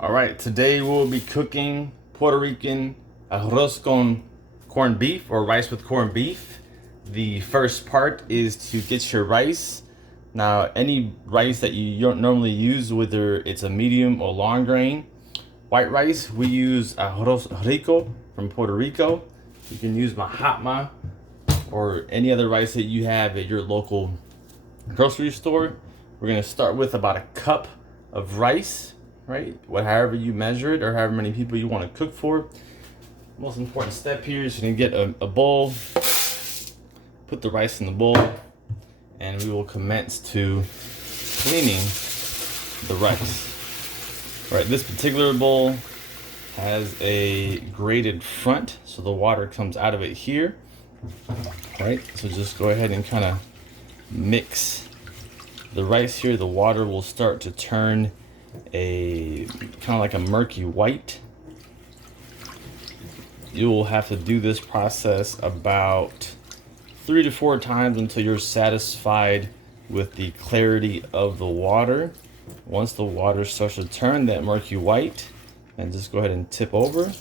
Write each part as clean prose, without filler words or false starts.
All right, today we'll be cooking Puerto Rican arroz con corned beef or rice with corned beef. The first part is to get your rice. Now, any rice that you don't normally use, whether it's a medium or long grain, white rice, we use arroz rico from Puerto Rico. You can use mahatma or any other rice that you have at your local grocery store. We're gonna start with about a cup of rice, right? However you measure it or however many people you want to cook for. Most important step here is you're gonna get a bowl, put the rice in the bowl, and we will commence to cleaning the rice. All right, this particular bowl has a graded front, so the water comes out of it here. Right, so just go ahead and kind of mix the rice here. The water will start to turn a kind of like a murky white. You will have to do this process about 3 to 4 times until you're satisfied with the clarity of the water. Once the water starts to turn that murky white, and just go ahead and tip over,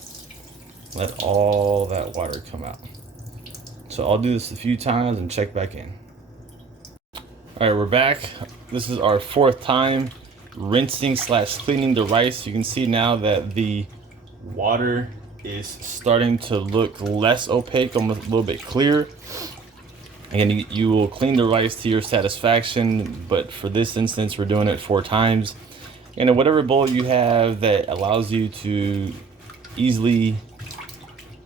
let all that water come out. So I'll do this a few times and check back in. All right, we're back. This is our 4th time rinsing / cleaning the rice. You can see now that the water is starting to look less opaque, almost a little bit clearer. Again, you will clean the rice to your satisfaction, but for this instance, we're doing it 4 times. And in whatever bowl you have that allows you to easily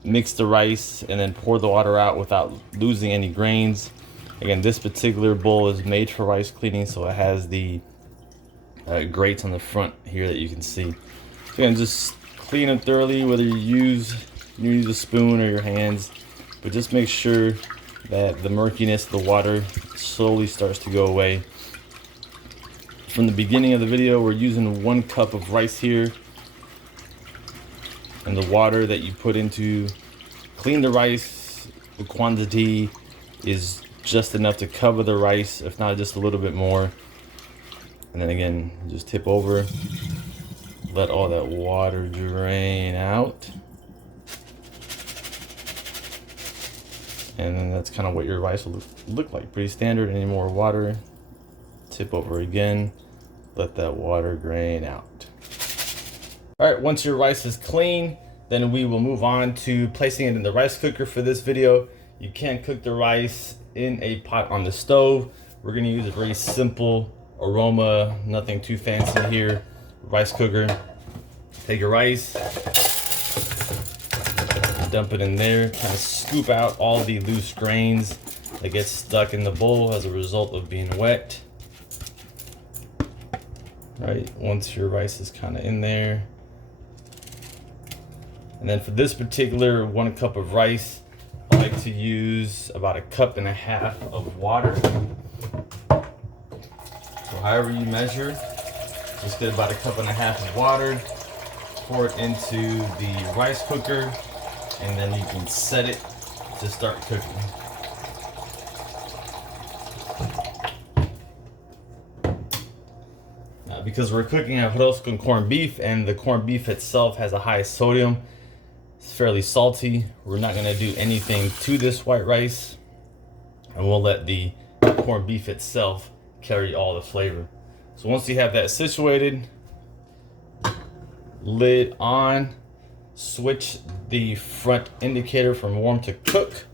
mix the rice and then pour the water out without losing any grains. Again, this particular bowl is made for rice cleaning, so it has the grates on the front here that you can see. So again, just clean it thoroughly, whether you use a spoon or your hands, but just make sure that the murkiness of the water slowly starts to go away. From the beginning of the video, we're using 1 cup of rice here, and the water that you put into clean the rice, the quantity is just enough to cover the rice, if not just a little bit more. And then again, just tip over, let all that water drain out. And then that's kind of what your rice will look like. Pretty standard. Any more water, tip over again, let that water drain out. All right, once your rice is clean, then we will move on to placing it in the rice cooker. For this video, you can cook the rice in a pot on the stove. We're gonna use a very simple aroma, nothing too fancy here, rice cooker. Take your rice, dump it in there, kind of scoop out all the loose grains that get stuck in the bowl as a result of being wet. Right, once your rice is kind of in there. And then for this particular 1 cup of rice, I like to use about 1.5 cups of water. So however you measure, just get about 1.5 cups of water, pour it into the rice cooker, and then you can set it to start cooking. Now, because we're cooking arroz con corned beef, and the corned beef itself has a high sodium, it's fairly salty, we're not gonna do anything to this white rice, and we'll let the corned beef itself carry all the flavor. So once you have that situated, lid on, switch the front indicator from warm to cook,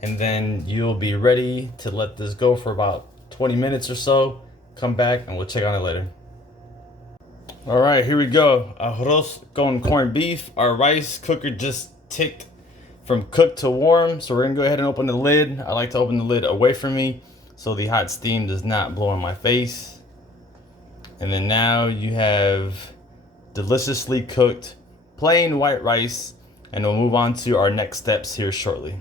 and then you'll be ready to let this go for about 20 minutes or so. Come back and we'll check on it later. All right, here we go. Arroz con corned beef. Our rice cooker just ticked from cooked to warm, so we're gonna go ahead and open the lid. I like to open the lid away from me so the hot steam does not blow in my face. And then now you have deliciously cooked plain white rice, and we'll move on to our next steps here shortly.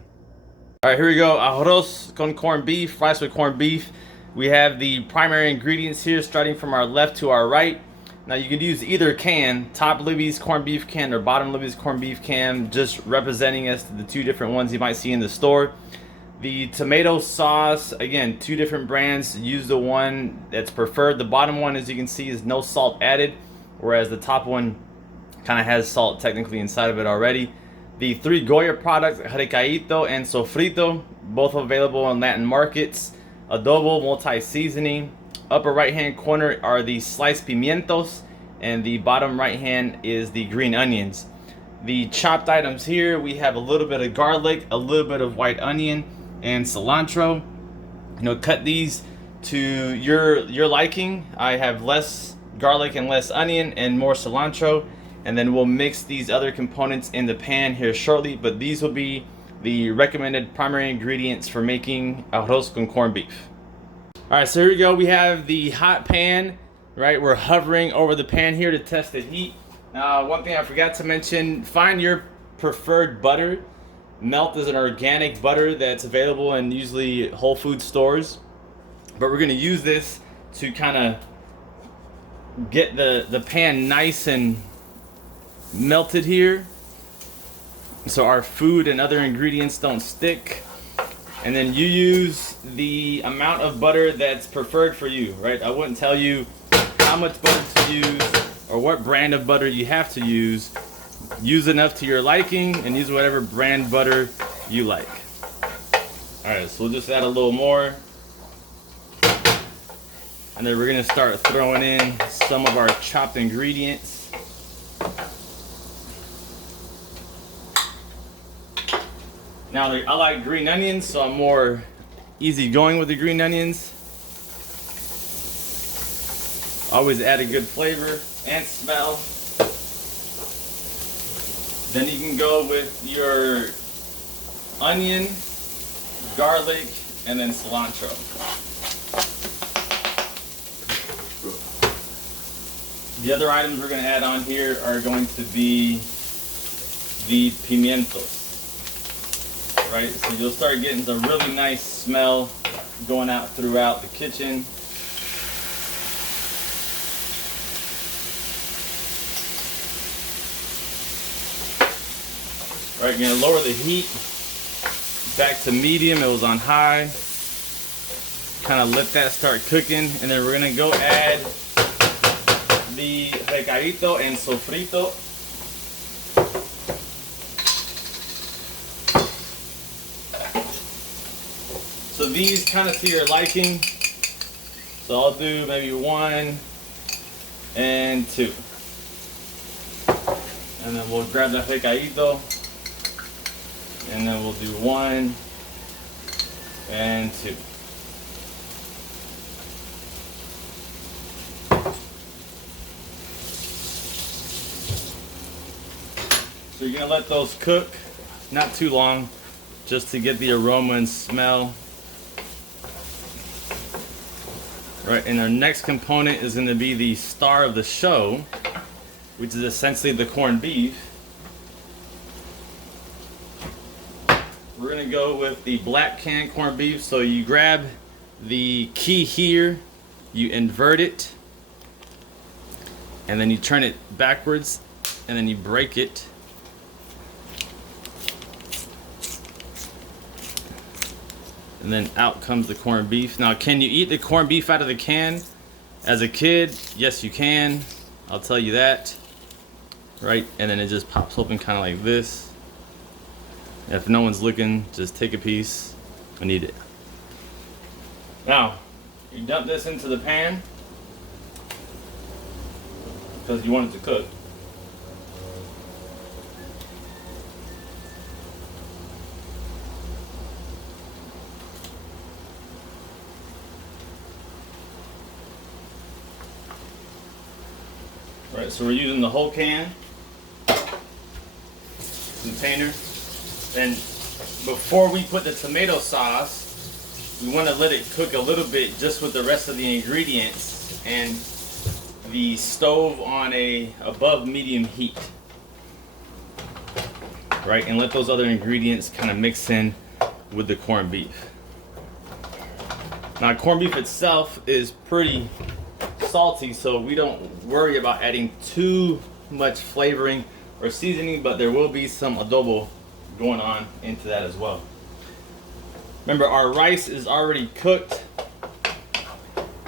All right, here we go. Arroz con corned beef, rice with corned beef. We have the primary ingredients here starting from our left to our right. Now you can use either can, top Libby's corned beef can or bottom Libby's corned beef can, just representing us the 2 different ones you might see in the store. The tomato sauce, again, 2 different brands. Use the one that's preferred. The bottom one, as you can see, is no salt added, whereas the top one Kind of has salt technically inside of it already. The 3 Goya products, Recadito and Sofrito, both available in Latin markets. Adobo multi-seasoning. Upper right hand corner are the sliced pimientos, and the bottom right hand is the green onions. The chopped items here, we have a little bit of garlic, a little bit of white onion, and cilantro. You know, cut these to your liking. I have less garlic and less onion and more cilantro, and then we'll mix these other components in the pan here shortly, but these will be the recommended primary ingredients for making arroz con corned beef. All right, so here we go. We have the hot pan, right? We're hovering over the pan here to test the heat. One thing I forgot to mention, find your preferred butter. Melt is an organic butter that's available in usually Whole Foods stores. But we're gonna use this to kind of get the pan nice and melted here, so our food and other ingredients don't stick. And then you use the amount of butter that's preferred for you, right? I wouldn't tell you how much butter to use or what brand of butter you have to use. Use enough to your liking and use whatever brand butter you like. All right, so we'll just add a little more. And then we're gonna start throwing in some of our chopped ingredients. Now, I like green onions, so I'm more easygoing with the green onions. Always add a good flavor and smell. Then you can go with your onion, garlic, and then cilantro. The other items we're going to add on here are going to be the pimientos. Right, so you'll start getting the really nice smell going out throughout the kitchen. Right, you're gonna lower the heat back to medium. It was on high. Kind of let that start cooking, and then we're gonna go add the recadito and sofrito. So these kind of to your liking. So I'll do maybe 1 and 2. And then we'll grab the recadito. And then we'll do 1 and 2. So you're gonna let those cook, not too long, just to get the aroma and smell. Right, and our next component is going to be the star of the show, which is essentially the corned beef. We're going to go with the black canned corned beef. So you grab the key here, you invert it, and then you turn it backwards, and then you break it. And then out comes the corned beef. Now, can you eat the corned beef out of the can as a kid? Yes, you can. I'll tell you that. Right? And then it just pops open kind of like this. If no one's looking, just take a piece and eat it. Now, you dump this into the pan because you want it to cook. Right, so we're using the whole can container, and before we put the tomato sauce, we want to let it cook a little bit just with the rest of the ingredients and the stove on a above medium heat. Right, and let those other ingredients kind of mix in with the corned beef. Now, corned beef itself is pretty salty, so we don't worry about adding too much flavoring or seasoning, but there will be some adobo going on into that as well. Remember, our rice is already cooked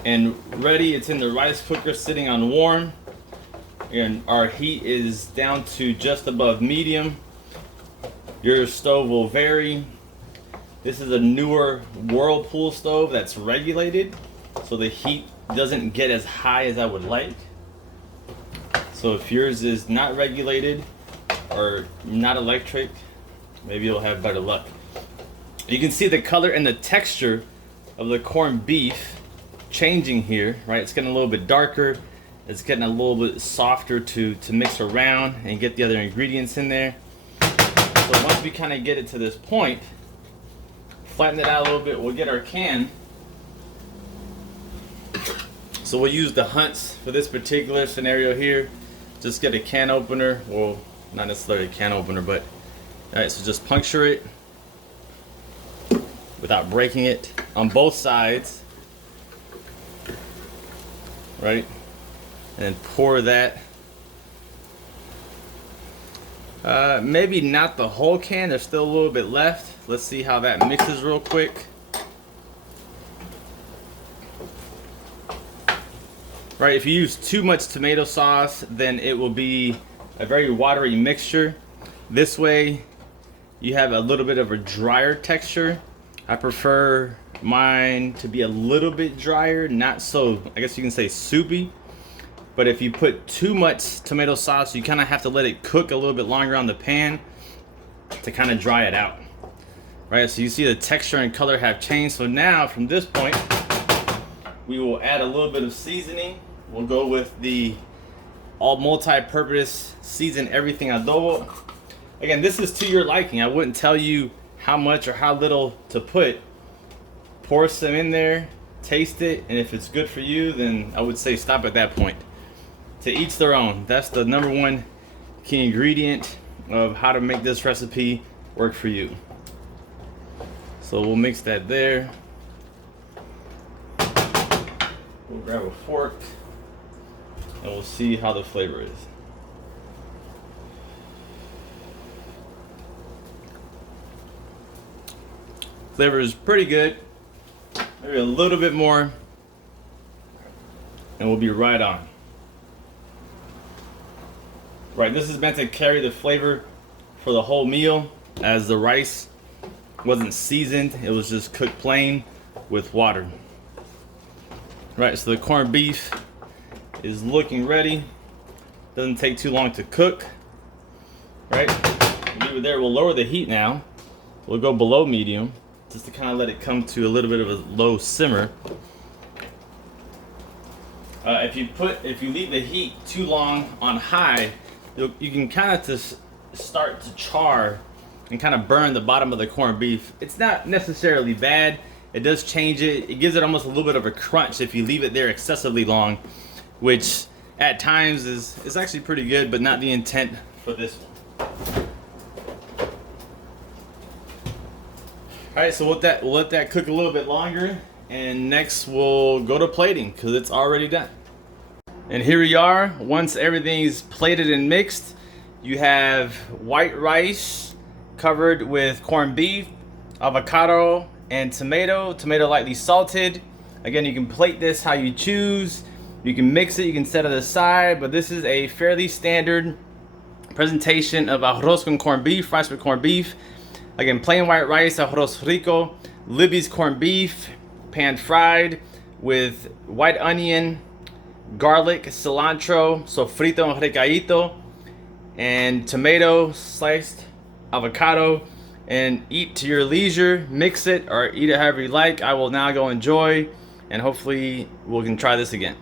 and ready. It's in the rice cooker sitting on warm. And our heat is down to just above medium. Your stove will vary. This is a newer Whirlpool stove that's regulated, so the heat doesn't get as high as I would like. So if yours is not regulated or not electric, maybe you'll have better luck. You can see the color and the texture of the corned beef changing here, right? It's getting a little bit darker. It's getting a little bit softer to mix around and get the other ingredients in there. So once we kind of get it to this point, flatten it out a little bit, we'll get our can. So we'll use the Hunt's for this particular scenario here. Just get a can opener, well, not necessarily a can opener, but all right, so just puncture it without breaking it on both sides, right? And then pour that. Maybe not the whole can, there's still a little bit left. Let's see how that mixes real quick. Right, if you use too much tomato sauce, then it will be a very watery mixture. This way, you have a little bit of a drier texture. I prefer mine to be a little bit drier, not so, I guess you can say soupy. But if you put too much tomato sauce, you kind of have to let it cook a little bit longer on the pan to kind of dry it out. Right, so you see the texture and color have changed. So now, from this point, we will add a little bit of seasoning. We'll go with the all multi-purpose season everything adobo. Again, this is to your liking. I wouldn't tell you how much or how little to put. Pour some in there, taste it, and if it's good for you, then I would say stop at that point. To each their own. That's the number one key ingredient of how to make this recipe work for you. So we'll mix that there. We'll grab a fork and we'll see how the flavor is. Flavor is pretty good. Maybe a little bit more and we'll be right on. Right, this is meant to carry the flavor for the whole meal, as the rice wasn't seasoned, it was just cooked plain with water. Right, so the corned beef is looking ready. Doesn't take too long to cook. Right, leave it there. We'll lower the heat now. We'll go below medium just to kind of let it come to a little bit of a low simmer. If you leave the heat too long on high, you can kind of just start to char and kind of burn the bottom of the corned beef. It's not necessarily bad. It does change it. It gives it almost a little bit of a crunch if you leave it there excessively long, which at times is actually pretty good, but not the intent for this one. All right, so we'll let that cook a little bit longer, and next we'll go to plating because it's already done. And here we are. Once everything's plated and mixed, you have white rice covered with corned beef, avocado, and tomato lightly salted. Again, you can plate this how you choose. You can mix it, you can set it aside, but this is a fairly standard presentation of arroz con corned beef, rice with corned beef. Again, plain white rice, arroz rico, Libby's corned beef, pan fried with white onion, garlic, cilantro, sofrito and recaito, and tomato, sliced avocado, and eat to your leisure. Mix it or eat it however you like. I will now go enjoy, and hopefully we can try this again.